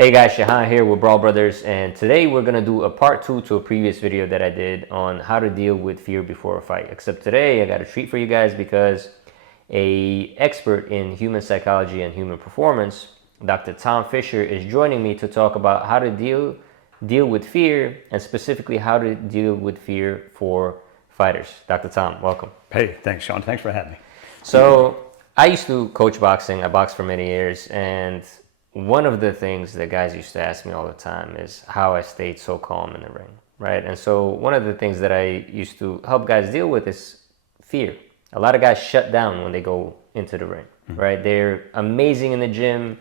Hey guys, Shahan here with Brawl Brothers, and today we're going to do a part 2 to a previous video that I did on how to deal with fear before a fight. Except today I got a treat for you guys because a expert in human psychology and human performance, Dr. Tom Fisher, is joining me to talk about how to deal with fear, and specifically how to deal with fear for fighters. Dr. Tom, welcome. Hey, thanks, Sean. Thanks for having me. So I used to coach boxing. I boxed for many years, and one of the things that guys used to ask me all the time is how I stayed so calm in the ring, right? And so one of the things that I used to help guys deal with is fear. A lot of guys shut down when they go into the ring, right? They're amazing in the gym.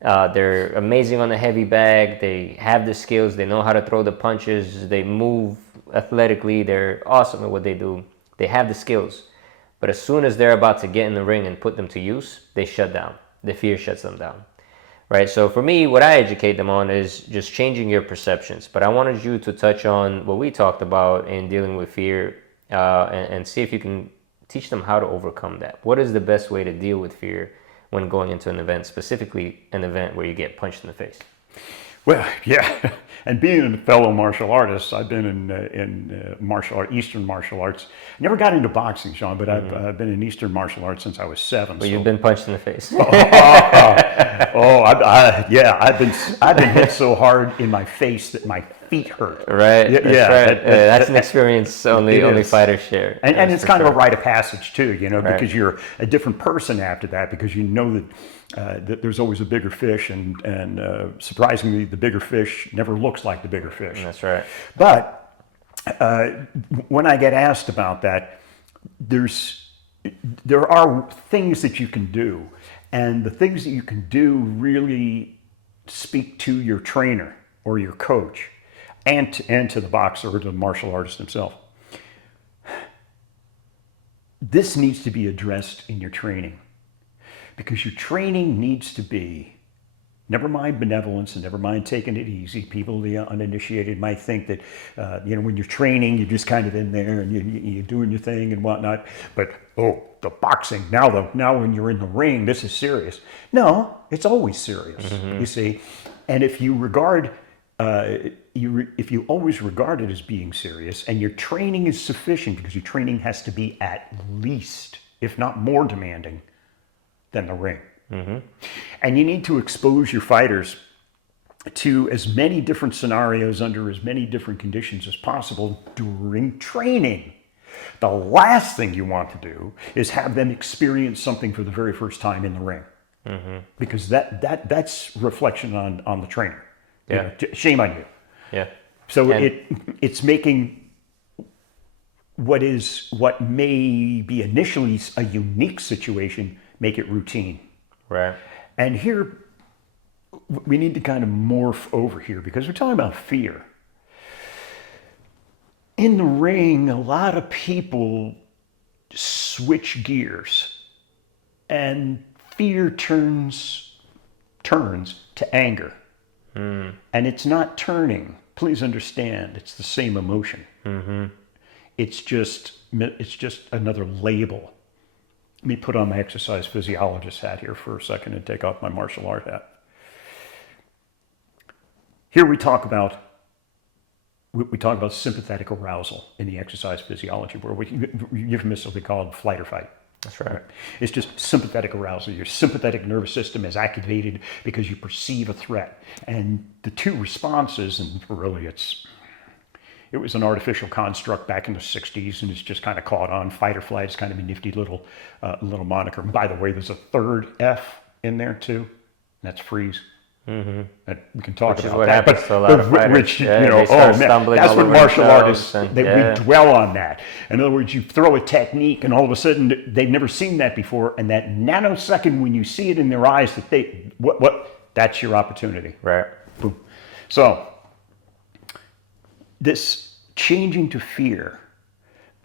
They're amazing on the heavy bag. They have the skills. They know how to throw the punches. They move athletically. They're awesome at what they do. They have the skills. But as soon as they're about to get in the ring and put them to use, they shut down. The fear shuts them down. Right, so for me, what I educate them on is just changing your perceptions. But I wanted you to touch on what we talked about in dealing with fear, and see if you can teach them how to overcome that. What is the best way to deal with fear when going into an event, specifically an event where you get punched in the face? Well, yeah, and being a fellow martial artist, I've been in Eastern martial arts. Never got into boxing, Sean, but I've been in Eastern martial arts since I was 7. But you've been punched in the face. I've been hit so hard in my face that my feet hurt. Right, that's an experience only fighters share. And it's kind of a rite of passage too, because you're a different person after that, because you know that there's always a bigger fish, and surprisingly, the bigger fish never looks like the bigger fish. That's right. But when I get asked about that, there are things that you can do, and the things that you can do really speak to your trainer or your coach, and to the boxer or to the martial artist himself. This needs to be addressed in your training, because your training needs to be, never mind benevolence and never mind taking it easy. People, the uninitiated, might think that when you're training, you're just kind of in there and you're doing your thing and whatnot. But the boxing, now when you're in the ring, this is serious. No, it's always serious. You see, and if you regard if you always regard it as being serious, and your training is sufficient, because your training has to be at least, if not more demanding than the ring. And you need to expose your fighters to as many different scenarios under as many different conditions as possible during training. The last thing you want to do is have them experience something for the very first time in the ring, because that's reflection on the trainer. Yeah. Shame on you. Yeah. So it's making what may be initially a unique situation, make it routine. Right. And here we need to kind of morph over here, because we're talking about fear. In the ring, a lot of people switch gears, and fear turns to anger. And it's not turning. Please understand, it's the same emotion. It's just another label. Let me put on my exercise physiologist hat here for a second and take off my martial art hat. Here we talk about sympathetic arousal in the exercise physiology, where we euphemistically call it flight or fight. That's right. It's just sympathetic arousal. Your sympathetic nervous system is activated because you perceive a threat. And the two responses, and really it was an artificial construct back in the 60s, and it's just kind of caught on. Fight or flight is kind of a nifty little moniker. And by the way, there's a third F in there too, and that's freeze. And we can talk about that. Happens to a lot of fighters. That's what martial artists, we dwell on that. In other words, you throw a technique and all of a sudden they've never seen that before, and that nanosecond when you see it in their eyes, that that's your opportunity. Right. Boom. So this changing to fear,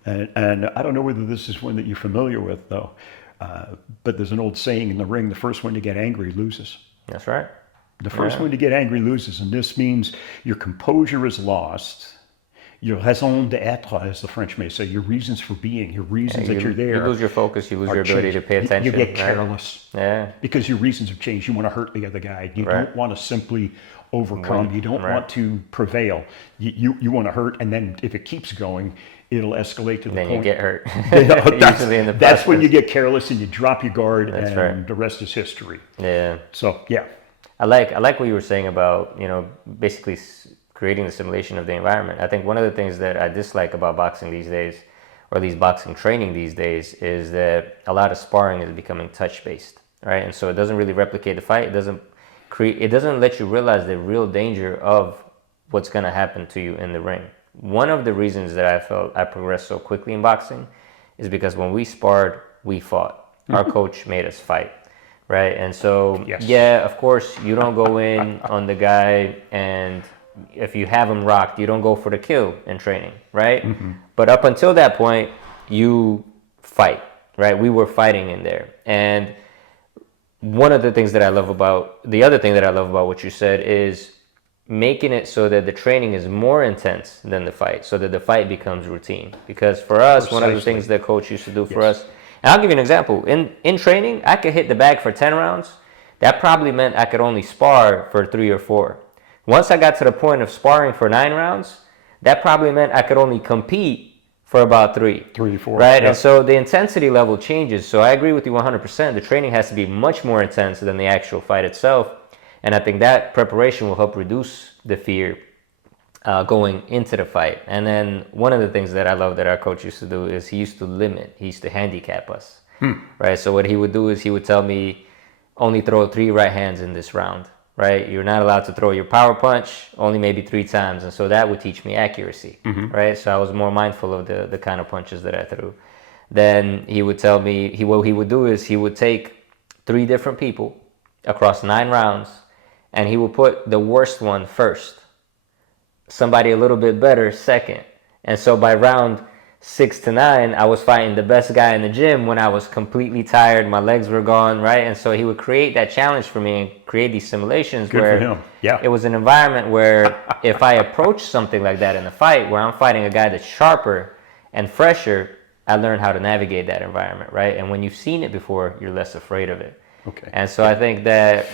and I don't know whether this is one that you're familiar with though, but there's an old saying in the ring: the first one to get angry loses. That's right. The first one to get angry loses, and this means your composure is lost, your raison d'être, as the French may say, your reasons for being, your reasons that you're there. You lose your focus, you lose are your ability changed. to pay attention. You get right? careless. Yeah. Because your reasons have changed. You want to hurt the other guy. You Right. don't want to simply overcome. You don't Right. want to prevail. You want to hurt, and then if it keeps going, it'll escalate to the Then point. you get hurt. that's, Usually in the that's when process. you get careless and you drop your guard, That's and right. the rest is history. Yeah. So yeah. I like what you were saying about, basically creating the simulation of the environment. I think one of the things that I dislike about boxing these days, or at least boxing training these days, is that a lot of sparring is becoming touch-based, right? And so it doesn't really replicate the fight. It doesn't let you realize the real danger of what's going to happen to you in the ring. One of the reasons that I felt I progressed so quickly in boxing is because when we sparred, we fought. Our coach made us fight. Right. And so, Yes. yeah, of course, you don't go in on the guy, and if you have him rocked, you don't go for the kill in training. Right. But up until that point, you fight. Right. We were fighting in there. And the other thing that I love about what you said is making it so that the training is more intense than the fight, so that the fight becomes routine. Because for us, one of the things that coach used to do for us, and I'll give you an example. In training, I could hit the bag for 10 rounds. That probably meant I could only spar for 3 or 4. Once I got to the point of sparring for 9 rounds, that probably meant I could only compete for about 3. 3 or 4. Right? Yep. And so the intensity level changes. So I agree with you 100%. The training has to be much more intense than the actual fight itself. And I think that preparation will help reduce the fear going into the fight. And then one of the things that I love that our coach used to do is he used to handicap us. Right? So what he would do is he would tell me, only throw 3 right hands in this round. Right? You're not allowed to throw your power punch only maybe 3 times. And so that would teach me accuracy. Right? So I was more mindful of the kind of punches that I threw. Then he would tell me, what he would do is he would take 3 different people across 9 rounds, and he would put the worst one first, somebody a little bit better second. And so by round 6 to 9, I was fighting the best guy in the gym when I was completely tired, my legs were gone, right? And so he would create that challenge for me and create these simulations. Good where for him. Yeah. it was an environment where if I approach something like that in a fight where I'm fighting a guy that's sharper and fresher, I learned how to navigate that environment, right? And when you've seen it before, you're less afraid of it. Okay. And so I think that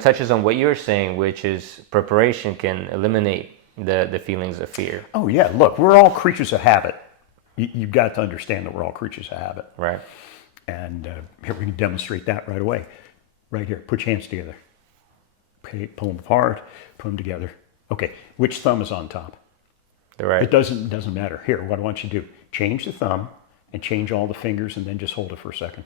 touches on what you're saying, which is preparation can eliminate the feelings of fear. Oh yeah. Look, we're all creatures of habit. You've got to understand that we're all creatures of habit. Right. And here we can demonstrate that right away. Right here. Put your hands together. Okay, pull them apart. Put them together. Okay. Which thumb is on top? Right. It doesn't matter. Here, what I want you to do: change the thumb and change all the fingers, and then just hold it for a second.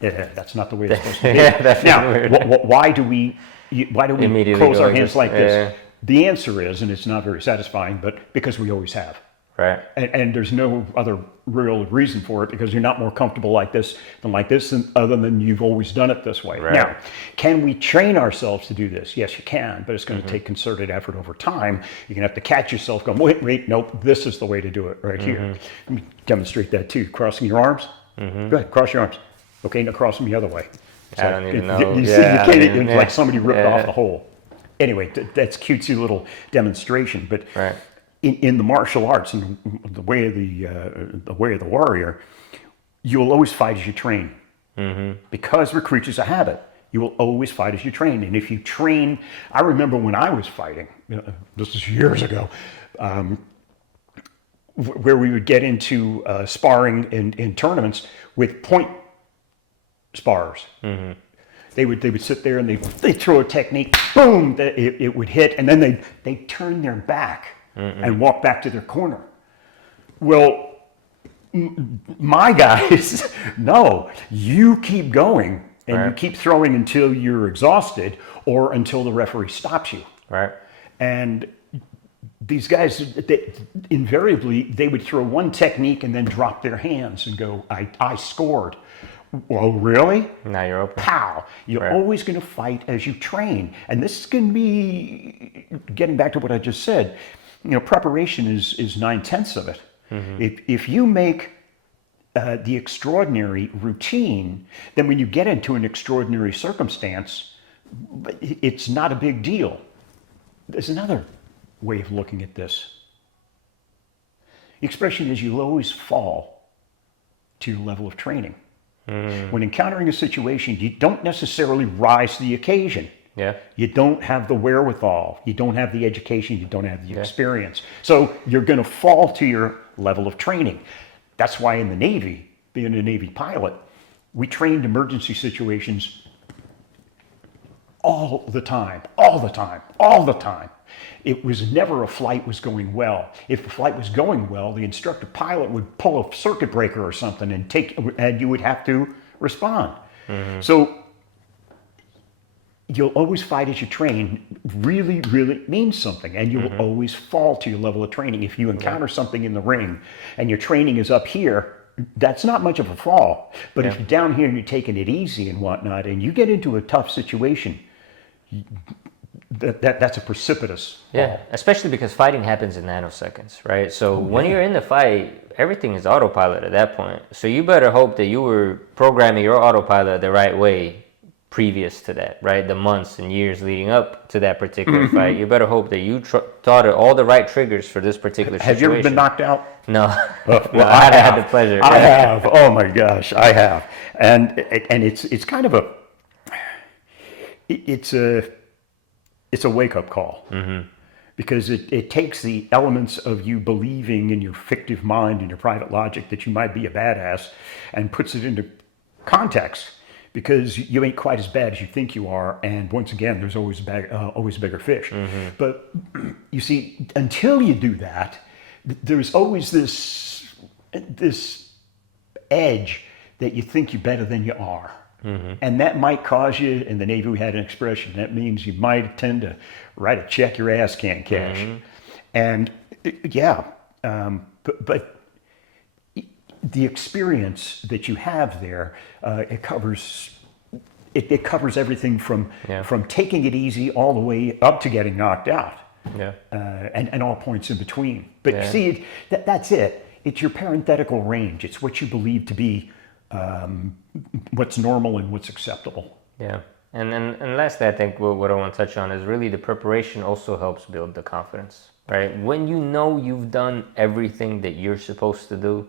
Yeah, that's not the way it's supposed to be. Yeah, that's now, weird. why do we Immediately close go our like hands this? like this? Yeah. The answer is, and it's not very satisfying, but because we always have. Right. And there's no other real reason for it, because you're not more comfortable like this than like this, other than you've always done it this way. Right. Now, can we train ourselves to do this? Yes, you can, but it's going to take concerted effort over time. You're going to have to catch yourself going, wait, nope, this is the way to do it right here. Let me demonstrate that too. Crossing your arms. Go ahead, cross your arms. Okay, now cross them the other way. I don't even know. You see, Yeah, you I can't, mean, it's like somebody ripped yeah. off the hole. Anyway, that's cutesy little demonstration, but Right. in the martial arts and the way of the warrior, you'll always fight as you train. Because we're creatures of habit. You will always fight as you train. And if you train, I remember when I was fighting, this is years ago, where we would get into sparring in tournaments with point sparers. They would sit there and they'd throw a technique, boom, it would hit, and then they'd turn their back and walk back to their corner. Well, my guys, no, you keep going and you Right. keep throwing until you're exhausted or until the referee stops you. Right. And these guys, invariably, they would throw one technique and then drop their hands and go, I scored. Well, really? Now you're open. Pow! You're Right. always going to fight as you train. And this is going to be, getting back to what I just said, preparation is 9/10 of it. If you make the extraordinary routine, then when you get into an extraordinary circumstance, it's not a big deal. There's another way of looking at this. The expression is you'll always fall to your level of training. When encountering a situation, you don't necessarily rise to the occasion. Yeah. You don't have the wherewithal. You don't have the education. You don't have the experience. So you're going to fall to your level of training. That's why in the Navy, being a Navy pilot, we trained emergency situations all the time. It was never a flight was going well. If the flight was going well, the instructor pilot would pull a circuit breaker or something and you would have to respond. So you'll always fight as you train really, really means something, and you'll always fall to your level of training. If you encounter something in the ring and your training is up here, that's not much of a fall. But if you're down here and you're taking it easy and whatnot, and you get into a tough situation, that's a precipitous fall. Especially because fighting happens in nanoseconds, right? So when you're in the fight, everything is autopilot at that point. So you better hope that you were programming your autopilot the right way previous to that, right? The months and years leading up to that particular fight. You better hope that you thought of all the right triggers for this particular situation. Have you ever been knocked out? No. Well, I haven't had the pleasure. I have. Oh my gosh, I have. And it's kind of it's a wake-up call. Because it takes the elements of you believing in your fictive mind and your private logic that you might be a badass and puts it into context, because you ain't quite as bad as you think you are. And once again, there's always a bigger fish. But you see, until you do that, there's always this edge that you think you're better than you are. And that might cause you, in the Navy we had an expression, that means you might tend to write a check your ass can't cash. And but the experience that you have there, it covers everything from taking it easy all the way up to getting knocked out, and all points in between. But you see, that's it. It's your parenthetical range. It's what you believe to be what's normal and what's acceptable. And lastly, I think what I want to touch on is really the preparation also helps build the confidence, right? When you know you've done everything that you're supposed to do,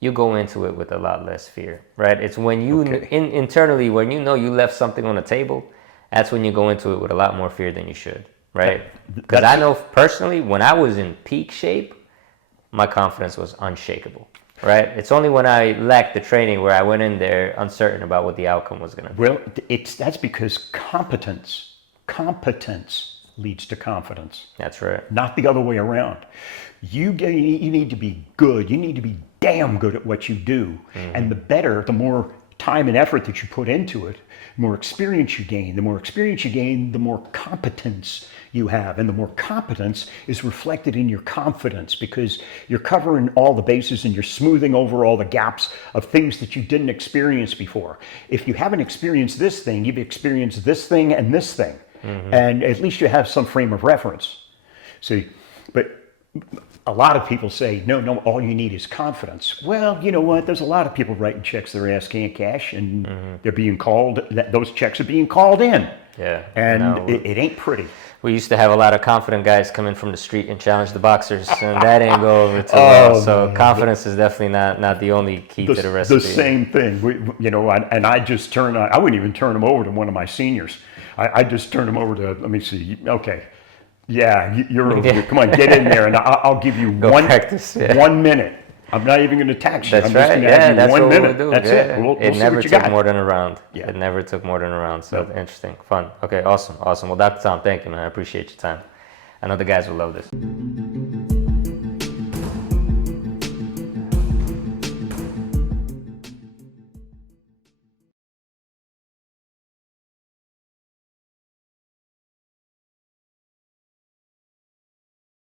you go into it with a lot less fear, right? It's when you internally, when you know you left something on the table, that's when you go into it with a lot more fear than you should, right? Because I know personally, when I was in peak shape, my confidence was unshakable, right? It's only when I lacked the training where I went in there uncertain about what the outcome was going to be. Well, that's because competence leads to confidence. That's right. Not the other way around. You need to be good. You need to be damn good at what you do. And the more time and effort that you put into it, the more experience you gain. The more experience you gain, the more competence you have. And the more competence is reflected in your confidence, because you're covering all the bases and you're smoothing over all the gaps of things that you didn't experience before. If you haven't experienced this thing, you've experienced this thing and this thing. And at least you have some frame of reference. See, but a lot of people say, no, all you need is confidence. Well, you know what? There's a lot of people writing checks their ass can't cash, and they're being called, those checks are being called in. And it ain't pretty. We used to have a lot of confident guys come in from the street and challenge the boxers, and that didn't go over too well. So confidence is definitely not the only key to the recipe. The same thing. And I just I wouldn't even turn them over to one of my seniors. I just turned them over to, let me see, okay. Yeah, you're over here. Come on, get in there, and I'll give you one minute. I'm not even going to tax you. That's I'm right. just going to have you that's 1 what minute. we'll do. That's it. We'll it see never what you took got. more than a round. Yeah. It never took more than a round. So interesting, fun. Okay, awesome. Well, Dr. Tom, thank you, man. I appreciate your time. I know the guys will love this.